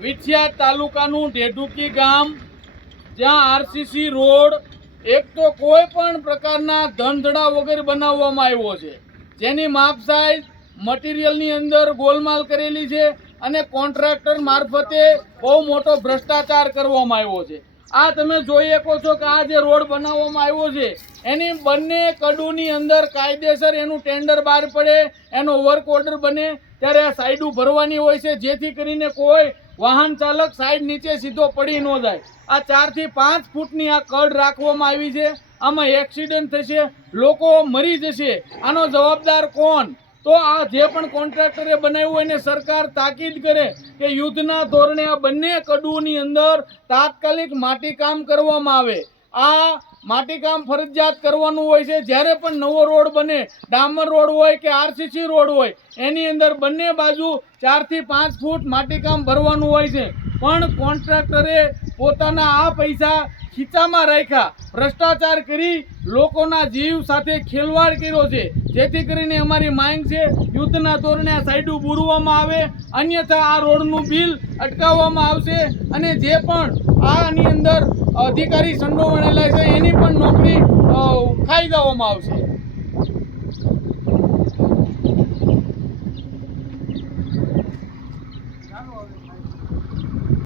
વિછિયા તાલુકાનું ઢેઢુકી ગામ, જ્યાં આરસીસી રોડ એક તો કોઈ પણ પ્રકારના ધંધડા વગર બનાવવામાં આવ્યો છે, જેની માપ સાઈઝ મટીરિયલની અંદર ગોલમાલ કરેલી છે અને કોન્ટ્રાક્ટર મારફતે બહુ મોટો ભ્રષ્ટાચાર કરવામાં આવ્યો છે। આ તમે જોઈ શકો છો કે આ જે રોડ બનાવવામાં આવ્યો છે એની બંને કડુની અંદર કાયદેસર એનું ટેન્ડર બહાર પડે, એનો વર્ક ઓર્ડર બને ત્યારે આ સાઈડું ભરવાની હોય છે, જેથી કરીને કોઈ વાહન ચાલક સાઈડ નીચે સીધો પડી ન જાય। આ 4 થી 5 ફૂટની આ કડ રાખવામાં આવી છે। આમાં એક્સિડન્ટ થશે, લોકો મરી જશે, આનો જવાબદાર કોણ? તો આ જે પણ કોન્ટ્રાક્ટરે બનાવ્યું હોય એને સરકાર તાકીદ કરે કે યુદ્ધના ધોરણે આ બંને કડુની અંદર તાત્કાલિક માટીકામ કરવામાં આવે। આ માટીકામ ફરજિયાત કરવાનું હોય છે। જ્યારે પણ નવો રોડ બને, ડામર રોડ હોય કે આરસીસી રોડ હોય, એની અંદર બંને બાજુ 4 થી 5 ફૂટ માટીકામ ભરવાનું હોય છે, પણ કોન્ટ્રાક્ટરે પોતાના આ પૈસા ખીચામાં રાખ્યા, ભ્રષ્ટાચાર કરી લોકોના જીવ સાથે ખેલવાડ કર્યો છે। જેથી કરીને અમારી માંગ છે યુદ્ધના ધોરણે આ સાઈડું બુરવામાં આવે, અન્યથા આ રોડનું બિલ અટકાવવામાં આવશે અને જે પણ આની અંદર અધિકારી સંડોવાયેલા છે એની પણ નોકરી ખાઈ જવામાં આવશે।